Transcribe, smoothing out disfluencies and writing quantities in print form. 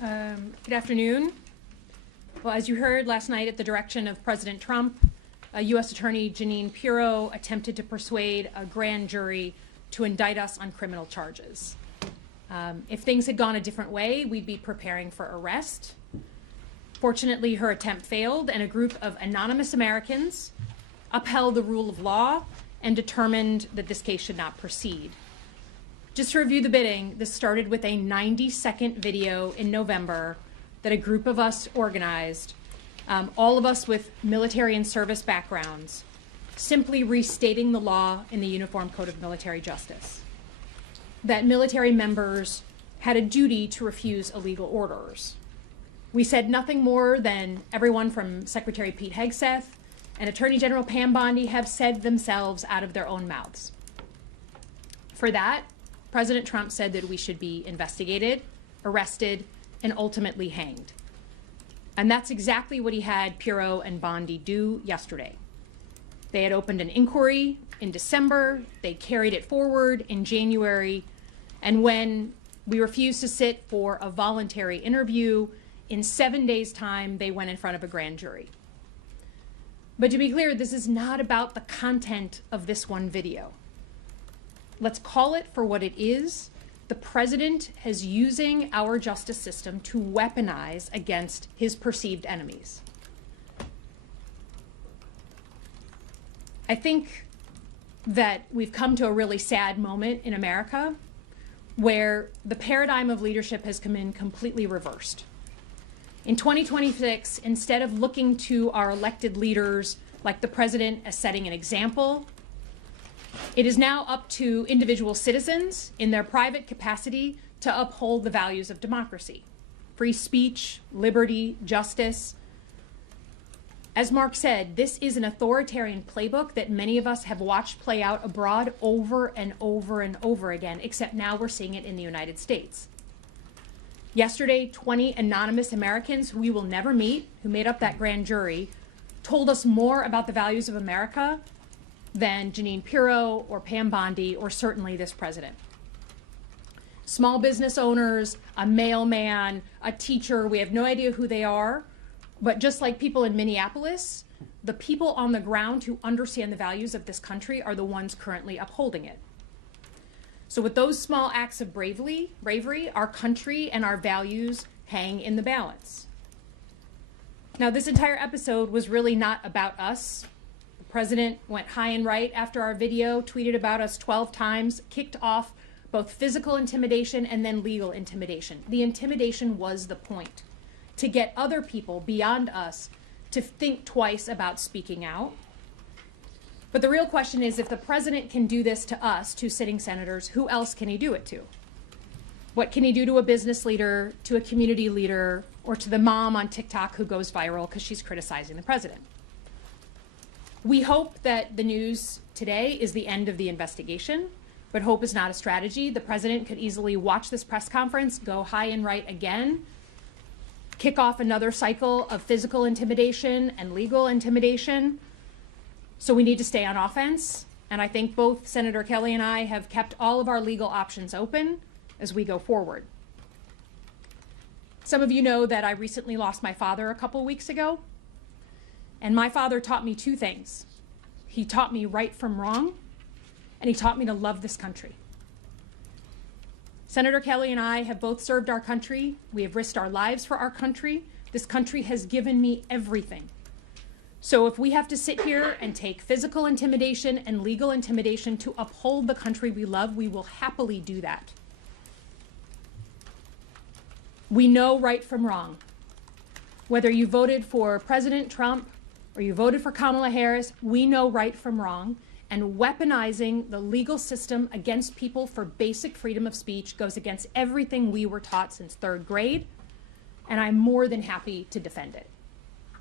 Good afternoon. Well, as you heard last night, at the direction of President Trump, U.S. Attorney Jeanine Pirro attempted to persuade a grand jury to indict us on criminal charges. If things had gone a different way, we'd be preparing for arrest. Fortunately, her attempt failed, and a group of anonymous Americans upheld the rule of law and determined that this case should not proceed. Just to review the bidding, this started with a 90-second video in November that a group of us organized, all of us with military and service backgrounds, simply restating the law in the Uniform Code of Military Justice, that military members had a duty to refuse illegal orders. We said nothing more than everyone from Secretary Pete Hegseth and Attorney General Pam Bondi have said themselves out of their own mouths. For that, President Trump said that we should be investigated, arrested, and ultimately hanged. And that's exactly what he had Pirro and Bondi do yesterday. They had opened an inquiry in December, they carried it forward in January, and when we refused to sit for a voluntary interview, in 7 days' time, they went in front of a grand jury. But to be clear, this is not about the content of this one video. Let's call it for what it is. The president is using our justice system to weaponize against his perceived enemies. I think that we've come to a really sad moment in America where the paradigm of leadership has come in completely reversed. In 2026, instead of looking to our elected leaders like the president as setting an example, it is now up to individual citizens in their private capacity to uphold the values of democracy, free speech, liberty, justice. As Mark said, this is an authoritarian playbook that many of us have watched play out abroad over and over and over again, except now we're seeing it in the United States. Yesterday, 20 anonymous Americans who we will never meet, who made up that grand jury, told us more about the values of America than Jeanine Pirro or Pam Bondi or certainly this president. Small business owners, a mailman, a teacher, we have no idea who they are, but just like people in Minneapolis, the people on the ground who understand the values of this country are the ones currently upholding it. So with those small acts of bravery, our country and our values hang in the balance. Now, this entire episode was really not about us. The president went high and right after our video, tweeted about us 12 times, kicked off both physical intimidation and then legal intimidation. The intimidation was the point, to get other people beyond us to think twice about speaking out. But the real question is, if the president can do this to us, to sitting senators, who else can he do it to? What can he do to a business leader, to a community leader, or to the mom on TikTok who goes viral because she's criticizing the president? We hope that the news today is the end of the investigation, but hope is not a strategy. The president could easily watch this press conference, go high and right again, kick off another cycle of physical intimidation and legal intimidation. So we need to stay on offense. And I think both Senator Kelly and I have kept all of our legal options open as we go forward. Some of you know that I recently lost my father a couple weeks ago. And my father taught me two things. He taught me right from wrong, and he taught me to love this country. Senator Kelly and I have both served our country. We have risked our lives for our country. This country has given me everything. So if we have to sit here and take physical intimidation and legal intimidation to uphold the country we love, we will happily do that. We know right from wrong. Whether you voted for President Trump or you voted for Kamala Harris, we know right from wrong. And weaponizing the legal system against people for basic freedom of speech goes against everything we were taught since third grade. And I'm more than happy to defend it.